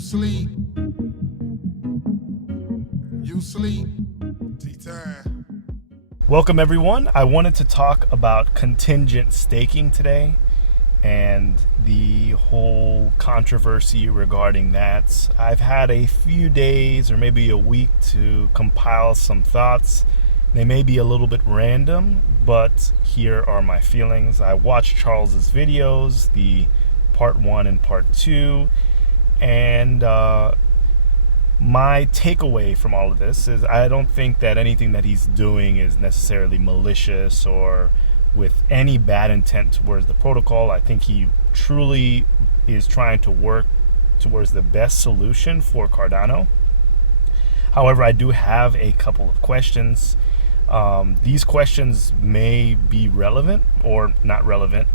sleep. You sleep. T-time. Welcome, everyone. I wanted to talk about contingent staking today and the whole controversy regarding that. I've had a few days or maybe a week to compile some thoughts. They may be a little bit random, but here are my feelings. I watched Charles's videos, the part 1 and part 2, and my takeaway from all of this is I don't think that anything that he's doing is necessarily malicious or with any bad intent towards the protocol. I think he truly is trying to work towards the best solution for Cardano. However, I do have a couple of questions. These questions may be relevant or not relevant,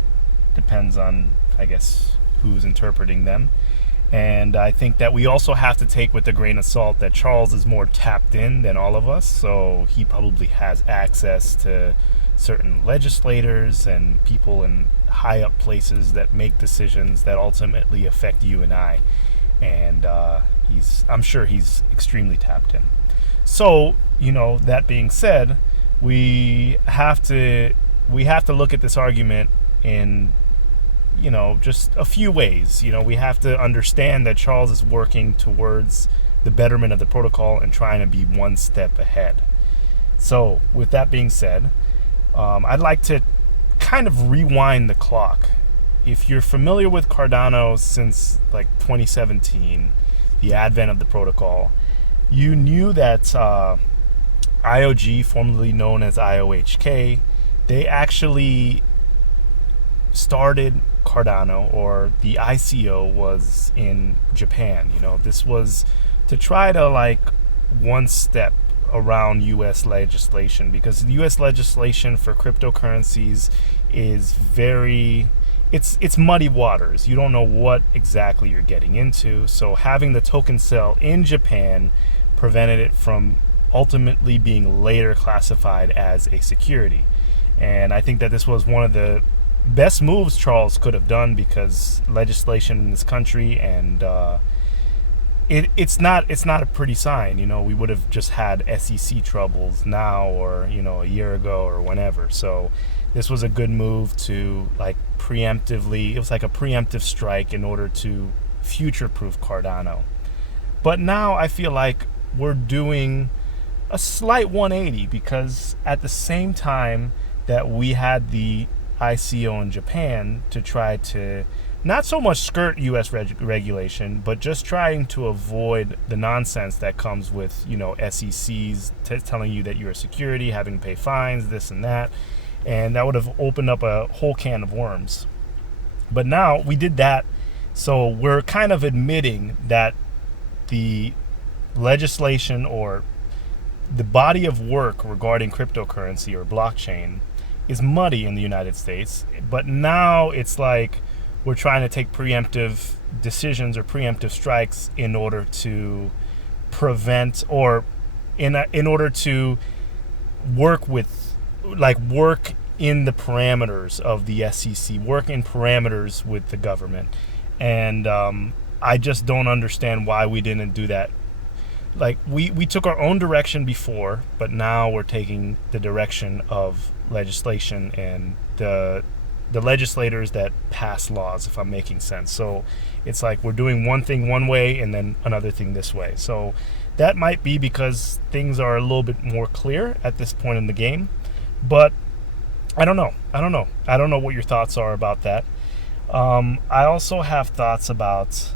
depends on, I guess, who's interpreting them. And I think that we also have to take with a grain of salt that Charles is more tapped in than all of us, so he probably has access to certain legislators and people in high up places that make decisions that ultimately affect you and I. And I'm sure he's extremely tapped in. So, that being said, we have to look at this argument in just a few ways. We have to understand that Charles is working towards the betterment of the protocol and trying to be one step ahead. So with that being said, I'd like to kind of rewind the clock. If you're familiar with Cardano since like 2017, the advent of the protocol, you knew that IOG, formerly known as IOHK, they actually started Cardano, or the ICO was in Japan. This was to try to one step around US legislation, because US legislation for cryptocurrencies is it's muddy waters. You don't know what exactly you're getting into. So having the token sell in Japan prevented it from ultimately being later classified as a security. And I think that this was one of the best moves Charles could have done, because legislation in this country and it's not a pretty sign. We would have just had SEC troubles now or a year ago or whenever. So this was a good move to preemptively, it was like a preemptive strike in order to future-proof Cardano. But now I feel like we're doing a slight 180, because at the same time that we had the ICO in Japan to try to not so much skirt U.S. regulation, but just trying to avoid the nonsense that comes with, SECs telling you that you're a security, having to pay fines, this and that. And that would have opened up a whole can of worms. But now we did that. So we're kind of admitting that the legislation or the body of work regarding cryptocurrency or blockchain is muddy in the United States, but now it's like we're trying to take preemptive decisions or preemptive strikes in order to prevent, or in order to work in the parameters of the SEC, work in parameters with the government. And I just don't understand why we didn't do that. We took our own direction before, but now we're taking the direction of legislation and the legislators that pass laws, if I'm making sense. So it's like we're doing one thing one way and then another thing this way. So that might be because things are a little bit more clear at this point in the game. But I don't know. I don't know what your thoughts are about that. I also have thoughts about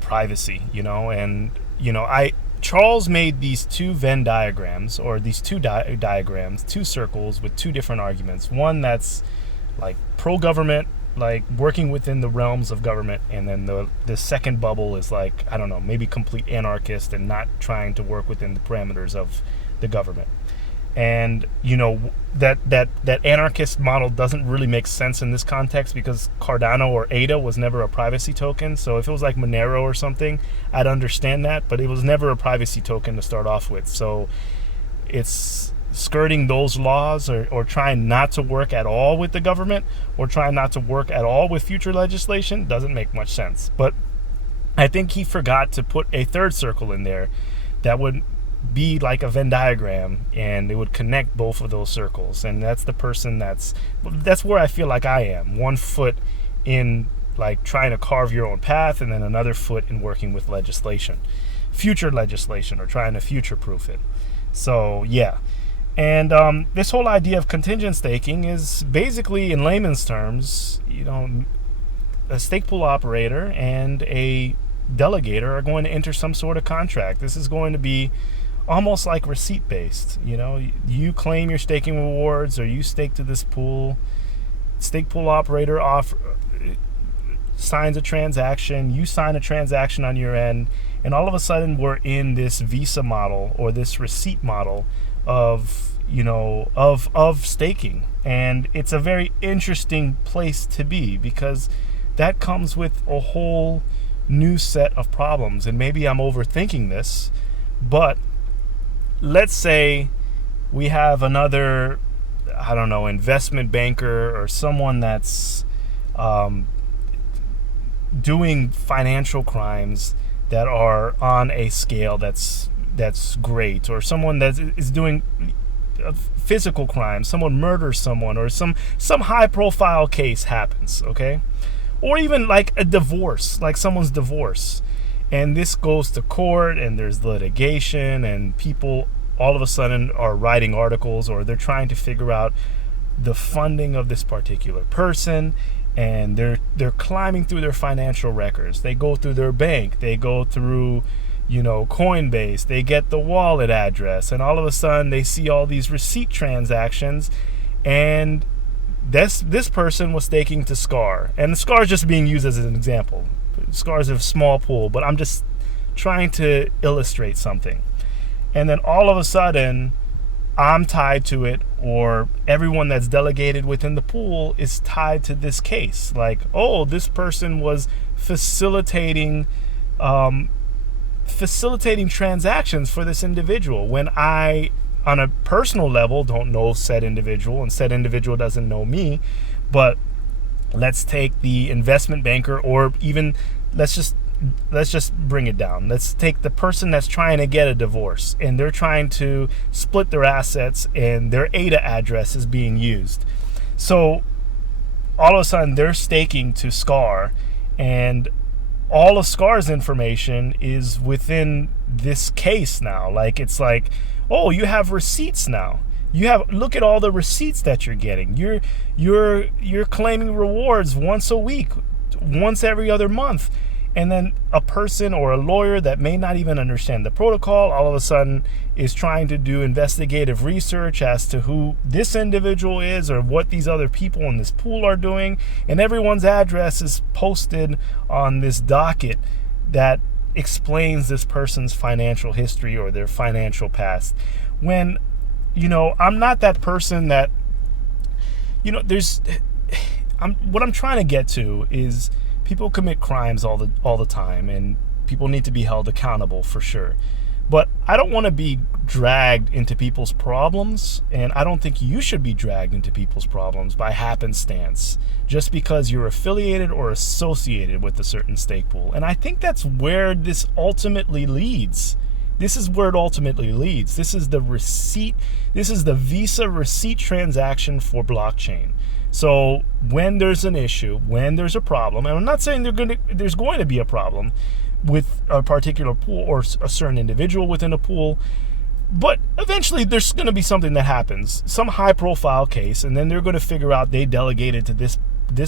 privacy, and Charles made these two Venn diagrams, or these two diagrams, two circles with two different arguments. One that's pro-government, working within the realms of government, and then the second bubble is maybe complete anarchist and not trying to work within the parameters of the government. And that anarchist model doesn't really make sense in this context, because Cardano or ADA was never a privacy token. So if it was like Monero or something, I'd understand that, but it was never a privacy token to start off with. So it's skirting those laws, or trying not to work at all with the government, or trying not to work at all with future legislation doesn't make much sense. But I think he forgot to put a third circle in there that would be like a Venn diagram, and it would connect both of those circles. And that's the person that's where I feel like I am. One foot in like trying to carve your own path, and then another foot in working with future legislation, or trying to future proof it. So yeah. And this whole idea of contingent staking is basically, in layman's terms, a stake pool operator and a delegator are going to enter some sort of contract. This is going to be almost like receipt based. You claim your staking rewards, or you stake to this pool. Stake pool operator signs a transaction. You sign a transaction on your end, and all of a sudden we're in this Visa model, or this receipt model of staking. And it's a very interesting place to be, because that comes with a whole new set of problems. And maybe I'm overthinking this, but let's say we have another, investment banker or someone that's doing financial crimes that are on a scale that's great, or someone that is doing physical crime, someone murders someone, or some high profile case happens, okay? Or even like a divorce, like someone's divorce, and this goes to court, and there's litigation, and people all of a sudden are writing articles, or they're trying to figure out the funding of this particular person, and they're climbing through their financial records. They go through their bank, they go through Coinbase, they get the wallet address, and all of a sudden they see all these receipt transactions, and this person was staking to SCAR. And SCAR is just being used as an example. SCAR is a small pool, but I'm just trying to illustrate something. And then all of a sudden, I'm tied to it, or everyone that's delegated within the pool is tied to this case. Like, oh, this person was facilitating transactions for this individual, when I, on a personal level, don't know said individual, and said individual doesn't know me. But let's take the investment banker, or even let's just bring it down. Let's take the person that's trying to get a divorce, and they're trying to split their assets, and their ADA address is being used. So all of a sudden they're staking to SCAR, and all of SCAR's information is within this case now. Like, it's like, oh, you have receipts now. Look at all the receipts that you're getting. You're claiming rewards once a week, once every other month. And then a person or a lawyer that may not even understand the protocol all of a sudden is trying to do investigative research as to who this individual is, or what these other people in this pool are doing. And everyone's address is posted on this docket that explains this person's financial history or their financial past. When, I'm not that person that, what I'm trying to get to is, people commit crimes all the time, and people need to be held accountable for sure. But I don't want to be dragged into people's problems, and I don't think you should be dragged into people's problems by happenstance just because you're affiliated or associated with a certain stake pool. And I think that's where this ultimately leads. This is where it ultimately leads. This is the receipt. This is the Visa receipt transaction for blockchain. So when there's an issue, when there's a problem, and I'm not saying there's going to be a problem with a particular pool or a certain individual within a pool, but eventually there's going to be something that happens, some high profile case, and then they're going to figure out they delegated to this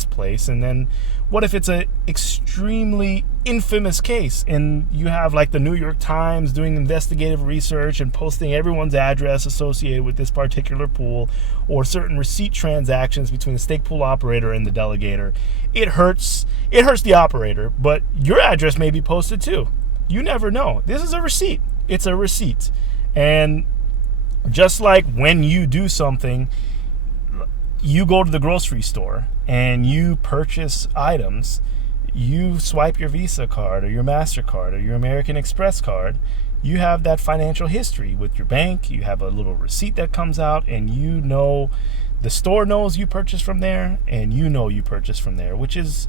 place. And then what if it's an extremely infamous case, and you have like the New York Times doing investigative research and posting everyone's address associated with this particular pool, or certain receipt transactions between the stake pool operator and the delegator. It hurts the operator, but your address may be posted too. You never know. This is a receipt. It's a receipt. And just like when you do something, you go to the grocery store and you purchase items, you swipe your Visa card or your MasterCard or your American Express card, you have that financial history with your bank, you have a little receipt that comes out, and you know the store knows you purchased from there, and you know you purchased from there, which is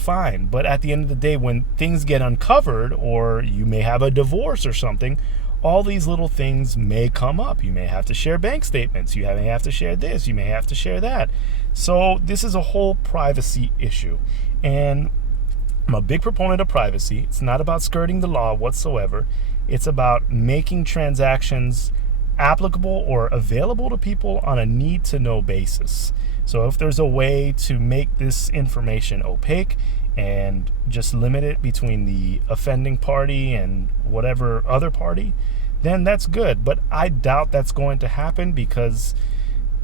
fine. But at the end of the day, when things get uncovered, or you may have a divorce or something, all these little things may come up. You may have to share bank statements. You may have to share this. You may have to share that. So this is a whole privacy issue. And I'm a big proponent of privacy. It's not about skirting the law whatsoever. It's about making transactions applicable or available to people on a need-to-know basis. So if there's a way to make this information opaque and just limit it between the offending party and whatever other party, then that's good. But I doubt that's going to happen, because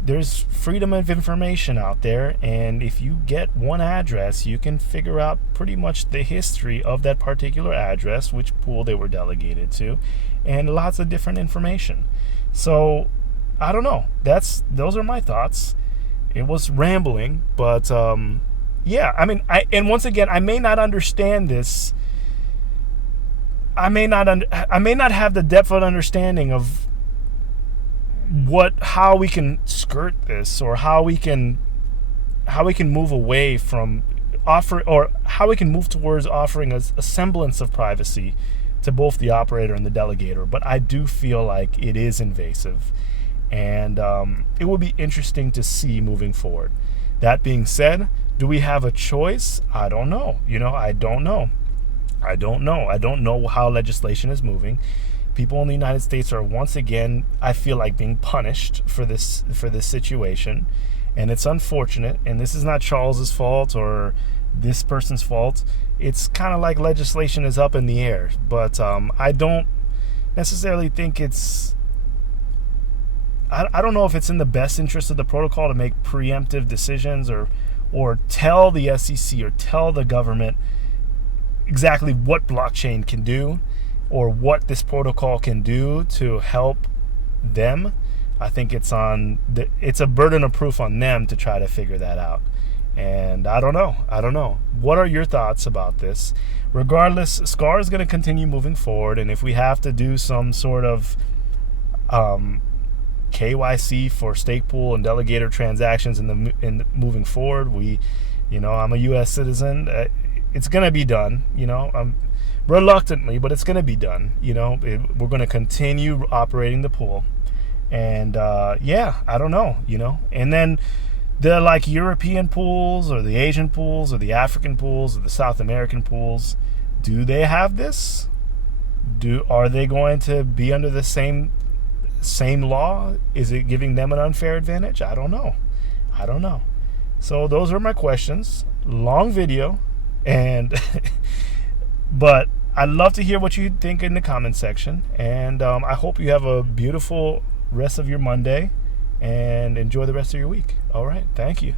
there's freedom of information out there, and if you get one address, you can figure out pretty much the history of that particular address, which pool they were delegated to, and lots of different information. So I don't know. Those are my thoughts. It was rambling, but yeah, I mean, and once again, I may not understand this. I may not have the depth of understanding of how we can skirt this, or how we can move away from or how we can move towards offering a semblance of privacy to both the operator and the delegator. But I do feel like it is invasive, and it will be interesting to see moving forward. That being said, do we have a choice? I don't know. I don't know. I don't know how legislation is moving. People in the United States are once again, I feel like, being punished for this situation, and it's unfortunate. And this is not Charles's fault or this person's fault. It's kind of like legislation is up in the air, but I don't necessarily think it's. I don't know if it's in the best interest of the protocol to make preemptive decisions, or tell the SEC or tell the government exactly what blockchain can do, or what this protocol can do to help them. I think it's a burden of proof on them to try to figure that out. And I don't know. What are your thoughts about this? Regardless, SCAR is going to continue moving forward, and if we have to do some sort of KYC for stake pool and delegator transactions in moving forward, I'm a U.S. citizen. It's going to be done. Reluctantly, but it's going to be done. We're going to continue operating the pool, and I don't know. And then the European pools, or the Asian pools, or the African pools, or the South American pools, do they have this? Are they going to be under the same law? Is it giving them an unfair advantage? I don't know. So those are my questions. Long video, and but I'd love to hear what you think in the comment section, and I hope you have a beautiful rest of your Monday, and enjoy the rest of your week. All right, thank you.